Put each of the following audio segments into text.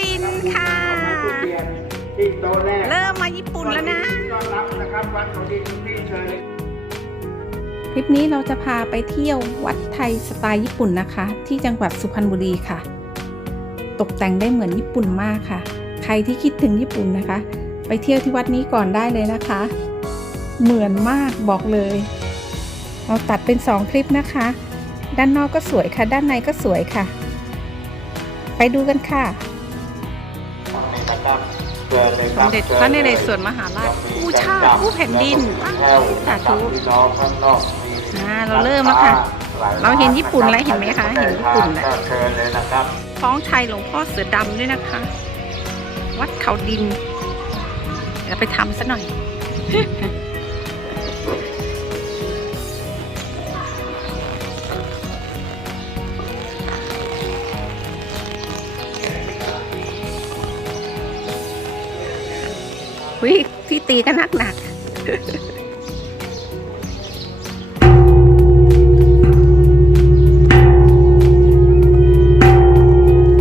ดินค่ะทุเรียนที่โต๊ะแรกเริ่มมาญี่ปุ่นแล้วนะ ต้อนรับนะครับวัดเขาดินที่เชิญเลยคลิปนี้เราจะพาไปเที่ยววัดไทยสไตล์ญี่ปุ่นนะคะ ที่จังหวัดสุพรรณบุรีค่ะ ตกแต่งได้เหมือนญี่ปุ่นมากค่ะ ใครที่คิดถึงญี่ปุ่นนะคะ ไปเที่ยวที่วัดนี้ก่อนได้เลยนะคะ เหมือนมากบอกเลย เราตัดเป็น 2 คลิปนะคะ ด้านนอกก็สวยค่ะ ด้านในก็สวยค่ะ ไปดูกันค่ะ สมเด็จพระนเรศวรมหาราชผู้ชาติผู้แผ่นดินสาธุพี่น้องข้างนอกมีอ่าเราเริ่มแล้วค่ะ เราเห็นญี่ปุ่นแล้วเห็นไหมคะ เห็นญี่ปุ่นแล้วก็เชิญเลยนะครับคล้องชัยหลวงพ่อเสือดำด้วยนะคะ วัดเขาดินเดี๋ยวไปทำซะหน่อย วิที่ตีกันหนักหนัก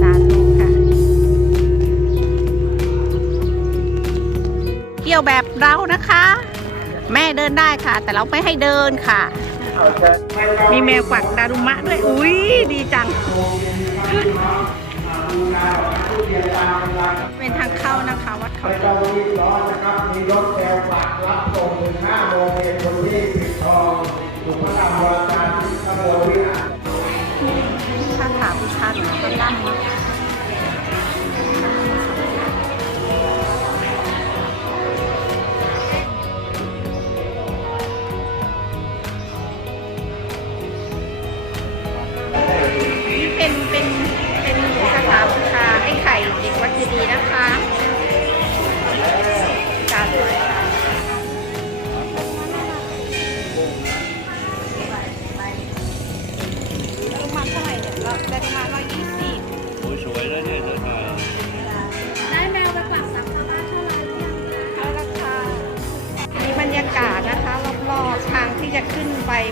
สาธุค่ะเที่ยวแบบเรานะคะ แม่เดินได้ค่ะ แต่เราไม่ให้เดินค่ะเอาเชิญมีแมวกวักดารุมะด้วย อุ้ยดีจัง เป็นทางเข้านะคะวัดเขาไม่ดิต้อนงรีบร้อนนะครับมีรถแกวฝากรับส่งถึง5โมงเย็นคนที่ปิดทองสุพรรณวรการที่ขบวนวิหารคาถาบูชาหลวงพ่อล่ำ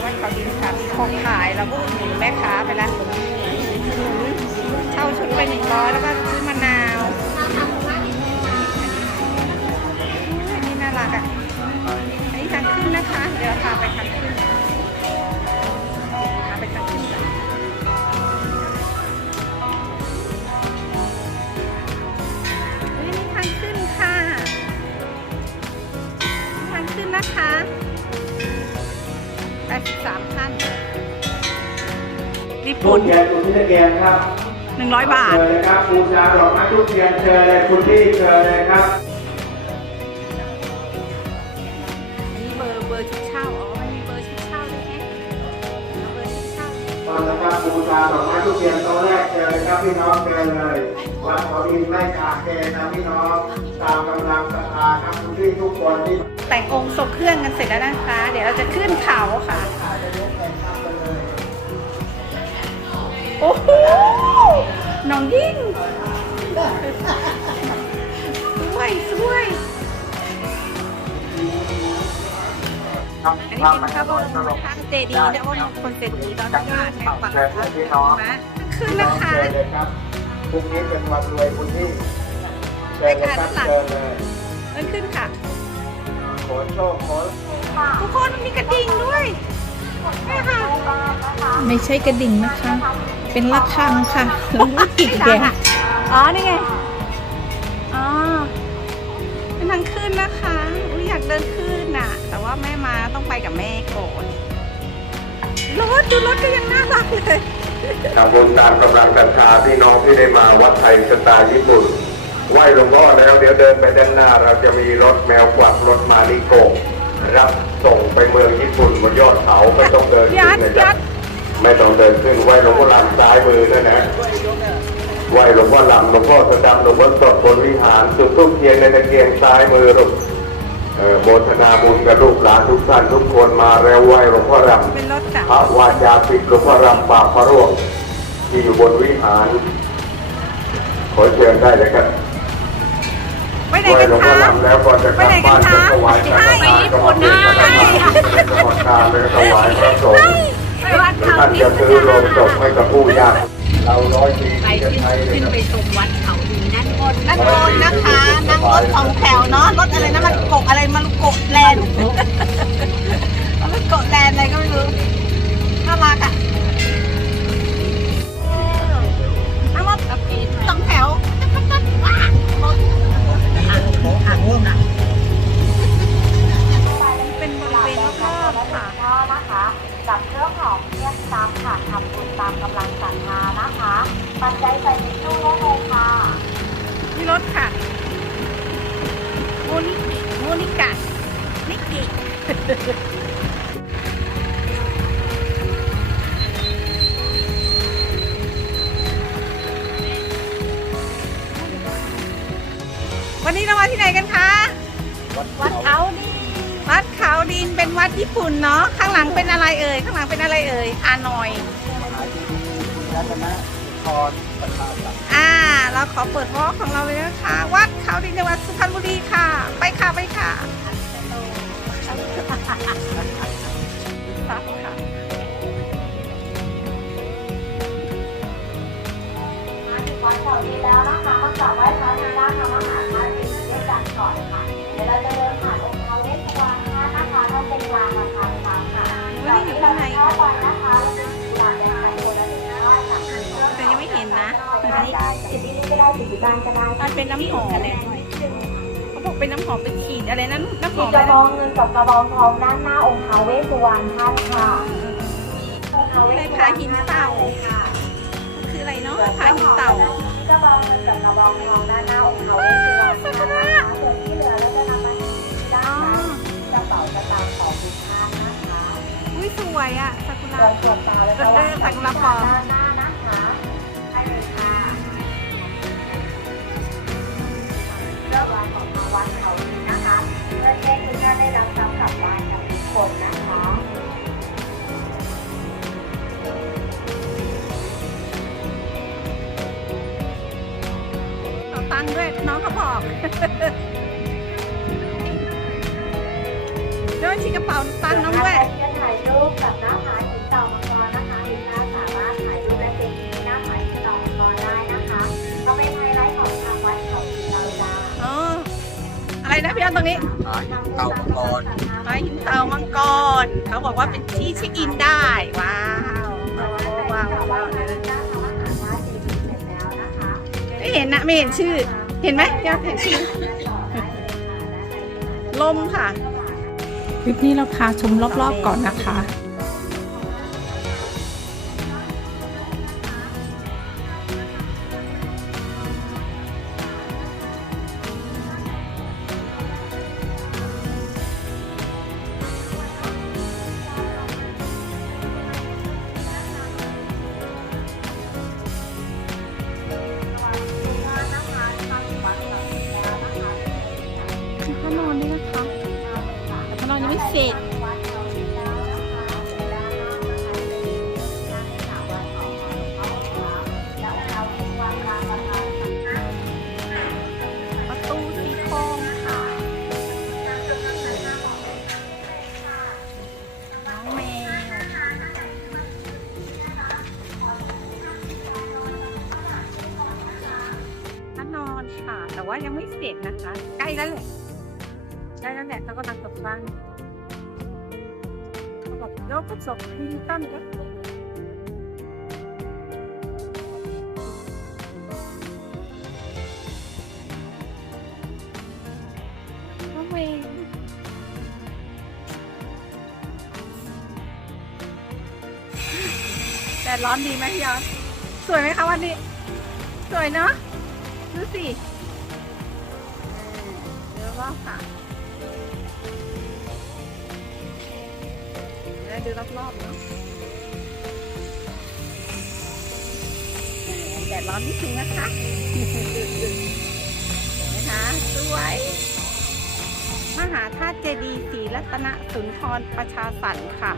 วัดเขาดินค่ะของขายเราก็อุดหนุนแม่ค้าไปแล้วเช่าชุดไปหนึ่งร้อยแล้วก็ซื้อมะนาวอันนี้น่ารักอะอันนี้ทางขึ้นนะคะ เดี๋ยวเราพาไปทางขึ้น ทุปุ่นเรียนคุณที่ตะเกียงครับ100บาทเชิญเลยครับบูชาดอกไม้ทุกเทียนเชิญเลยคุณพี่เชิญเลยครับ อันนี้เบอร์เบอร์ชุดเช่า อ๋อ มันมีเบอร์ชุดเช่าด้วยแฮะเอาเบอร์ชุดเช่าตอนนะครับบูชาดอกไม้ทุกเทียนโต๊ะแรกเชิญเลยครับพี่น้องเชิญเลยวัดเขาดินไม่ขาดเกณฑ์นะพี่น้องตามกำลังศรัทธาครับคุณพี่ทุกคนที่ แต่งองค์ทรงเครื่องกันเสร็จแล้วนะคะ เดี๋ยวเราจะขึ้นเขาค่ะ โอ้โหน้องยิ่งสวยสวยอันนี้เป็นพระบรมธาตุเจดีย์และองคนเศรษฐีตอนนี้แห่งฝั่งพระมาขึ้นนะคะเชิญเลยครับพรุ่งนี้เป็นวันรวยคุณพี่เชิญเลยครับเชิญเลยเดินขึ้นค่ะ ขอโชคขอทุกคนมีกระดิ่งด้วย ไม่ใช่กระดิ่งนะคะ เป็นระฆังค่ะแล้วก็กิดแดงอ๋อ นี่ไง อ๋อ เป็นทางขึ้นนะคะอุ้ยอยากเดินขึ้นน่ะ แต่ว่าแม่มาต้องไปกับแม่ก่อนรถดูรถก็ยังน่ารักเลยทำบุญตามกำลังศรัทธาพี่น้องที่ได้มาวัดไทยสไตล์ญี่ปุ่น ไหว้หลวงพ่อแล้วเดี๋ยวเดินไปด้านหน้า เราจะมีรถแมวกวักรถมาริโกะ รับส่งไปเมืองญี่ปุ่นบนยอดเขาไม่ต้องเดินขึ้ยันดเลยยัจ้ะดไม่ต้องเดินขึ้นไหว้หลวงพ่อลำซ้ายมือด้วยนะไหว้หลวงพ่อลำหลวงพ่อสะดำหลวงพ่อสดบนวิหารจุดทูปเทียนในตะเกียงซ้ายมือลูกเอ่อโมทนาบุญกับลูกหลานทุกท่านทุกคนมาแล้วไหว้หลวงพ่อลำเป็นรถจักรพระวาจาปิดหลวงพ่อรำปากพระร่วงที่อยู่บนวิหาร ขอเชิญได้เลยครับ ไปไหนไหว้กันคะรำแล้วก็จะกลับบ้านจะถวายสังฆทานก็มาเป็นนตลอดกาลเลยถวายพระสงฆ์ไปวัดหรือเขาท่านจะซื้อลงศพให้กับผู้ยากเราร้อยปีที่จะใช้เลยขึ้นไปชมวัดเขาดินนั่นรถสองแถวเนาะรถอะไรนะมันโกะอะไรมันโกะแลนด์มันโกะแลนด์อะไรก็ไม่รู้น่ารักอะ อมเทียนซ้ำค่ะทำบุญตามกำลังศรัทธานะคะ ปัจจัยใส่ในตู้ได้เลยค่ะนี่รถค่ะโมนิกิโมนิกะนิกิวันนี้เรามาที่ไหนกันคะ วัดเขาดินวั ดินเป็นวัดญี่ปุ่นเนาะข้างหลังเป็นอะไรเอ่ยข้างหลังเป็นอะไรเอ่ยฮานอยอ่าเราขอเปิดวอล์กของเราเลยนะคะ วัดเขาดินจังหวัดสุพรรณบุรีค่ะ ไปค่ะไปค่ะซับค่ะมาถึงวัดเขาดีแล้วนะคะมากราบไหว้พระในด้านทำอาหารมาสิ่งด้วยกันก่อนค่ะเดี๋ยวเราจะเดินผ่าน นะคะท่านเป็นกลางราคาทางค่ะไม่ได้อยู่ข้างในเข้าไปนะคะเราจะมีลานแดงคนละหนึ่งร้อยสามสิบแต่ยังไม่เห็นนะได้สิบที่นี่ก็ได้สิบที่บ้านก็ได้มันเป็นน้ำหอมเขาบอกเป็นน้ำหอมเป็นขีดอะไรนั้นน้ำหมีอมกอะไรระบนะองเงินกับกระบองทองด้านหน้าองค์ท้าวเวสสุวรรณท่านค่ะองค์ท้าวเวสสุวรรณในพาหินเต่าค่ะคืออะไรเนาะพาหินเต่ากระบองเงินกับกระบองทองด้านหน้าองค์ท้าวเวสสุวรรณนะคะส่วนที่เหลือเราจะ สวยอะซากุระตรงส่วนตาแล้วก็วางสักุระปลอมด้านหน้านะคะได้เลยค่ะเรื่องราวของทางวัดเขาดีนะคะเพื่อแจ้งทุกท่านได้รับทรัพย์กลับบ้านกับทุกคนนะคะเอาตังค์ด้วยน้องเขาบอกเดี๋ยวชิกระเป๋าตังค์น้องด้วย อะไรนะพี่อ้อนตรงนี้เต่ามังกรไม้หินเต่ามังกร เขาบอกว่าเป็นที่เช็คอินได้ ว้าวว้าวว้าวไม่เห็นนะไม่เห็นชื่อ เห็นไหมพี่อ้อนเห็นชื่อลมค่ะ คลิปนี้เราพาชมรอบๆก่อนนะคะ เขานอนยังไม่เสร็จประตูสีทองค่ะ น้องแมว พระนอนค่ะ แต่ว่ายังไม่เสร็จนะคะ ใกล้แล้วแหละใกล้แล้วแหละเขากำลังตกแต่งเขาบอกยกกระจกดิจิตอลก็น้อง เมย์แต่ร้อนดีไหมพี่ยอสวยไหมคะวันนี้ สวยเนาะดูสิเดี๋ยวรอบค่ะ ดูรอบๆเนาะแดดร้อนนิดนึงนะคะนะคะสวย มหาธาตุเจดีย์ศรีรัตนสุนทรประชาสรรค์ค่ะ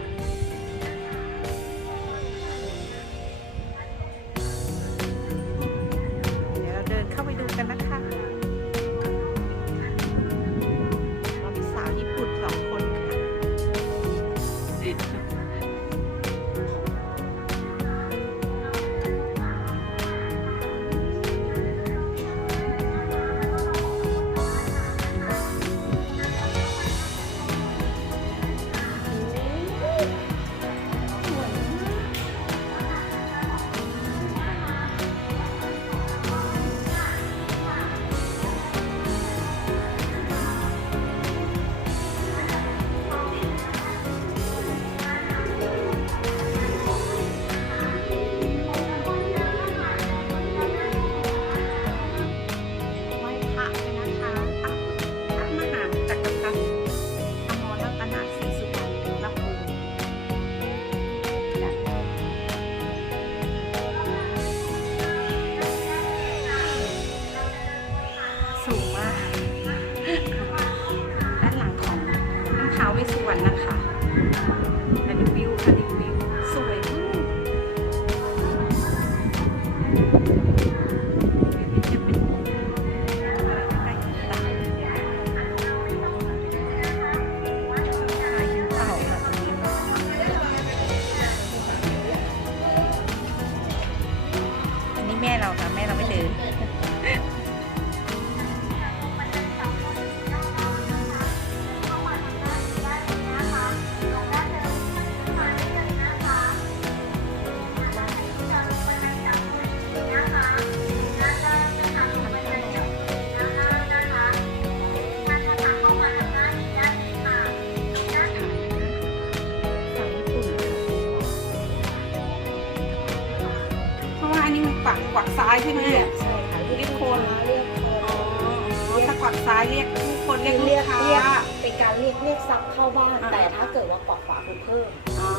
บเข้าบ้านอ่าแต่ถ้าเกิดว่ากวักขวาคือเพิ่มอ๋อ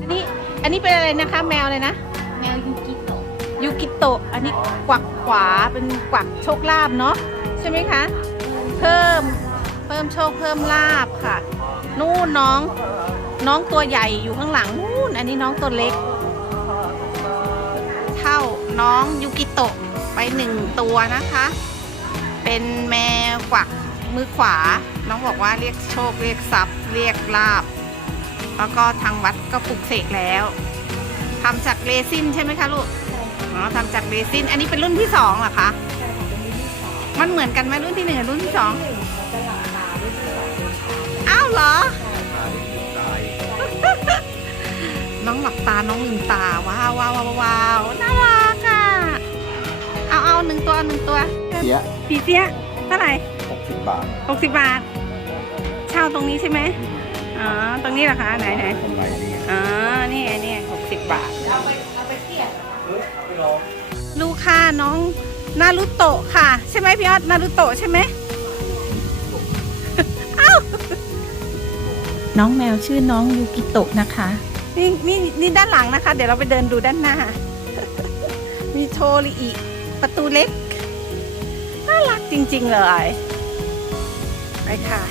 อันนี้อันนี้เป็นอะไรนะคะ แมวเลยนะ แมวยูกิโตะยูกิโตะอันนี้กวักขวาเป็นกวักโชคลาภเนาะใช่ไหมคะ เพิ่มเพิ่มโชคเพิ่มลาบค่ะ นู่นน้องน้องตัวใหญ่อยู่ข้างหลังนู่นอันนี้น้องตัวเล็ก เท่าน้องยูกิโตะไปหนึ่งตัวนะคะ เป็นแมวกวักมือขวา น้องบอกว่าเรียกโชคเรียกทรัพย์ เรียกลาบ แล้วก็ทางวัดก็ปลุกเสกแล้วทำจากเรซินใช่ไหมคะลูกอ๋อทำจากเรซิน อันนี้เป็นรุ่นที่สองเหรอคะใช่ค่ะเป็นรุ่นที่สองมันเหมือนกันไหมรุ่นที่หนึ่งกับรุ่นที่สองรุ่นที่หนึ่งเขาจะหลับตารุ่นที่สองเป็นตาอ้าวเหรอใช่น้องหลับตา น้องลืมตาว้าวว้าวว้าวว้าวน่ารักอะ เอาเอาหนึ่งตัวหนึ่งตัว เสียปีเสียเท่าไหร่60 บาทหกสิบบาท เช่าตรงนี้ใช่ไหมอ๋อ ตรงนี้เหรอคะ ไหนไหนกำไรดีอ๋อ นี่ไงนี่หกสิบบาทเอาไปเอาไปเสี่ยงนะคะลูกค่ะน้องนารุโตะค่ะ ใช่ไหมพี่ออดนารุโตะใช่ไหมน้องแมวชื่อน้องยูกิโตะนะคะ นี่นี่นี่ด้านหลังนะคะ เดี๋ยวเราไปเดินดูด้านหน้า มีโทริอิประตูเล็ก น่ารักจริง ๆ เลยไป ค่ะ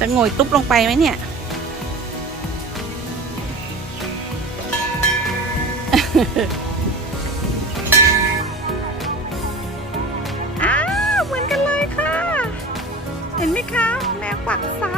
จะโงยตุ๊บลงไปไหมเนี่ย อ้าว เหมือนกันเลยค่ะ เห็นไหมคะ แมวปักซั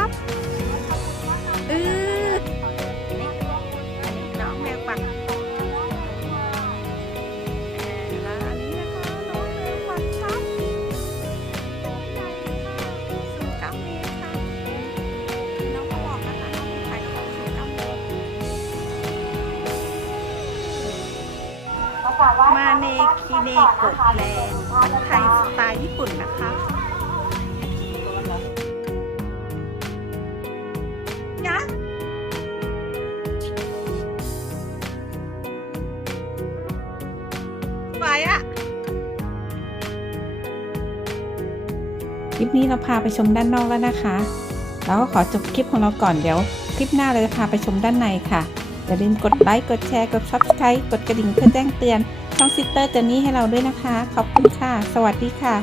บเในคิเนกะแลนด์ไทยสไตล์ญี่ปุ่นนะคะยะไปอะคลิปนี้เราพาไปชมด้านนอกแล้วนะคะ เราก็ขอจบคลิปของเราก่อนเดี๋ยว คลิปหน้าเราจะพาไปชมด้านในค่ะอย่าลืมกดไลค์ กดแชร์ กด subscribe กดกระดิ่งเพื่อแจ้งเตือน ช่องซิสเตอร์เจนนี่ให้เราด้วยนะคะ ขอบคุณค่ะ สวัสดีค่ะ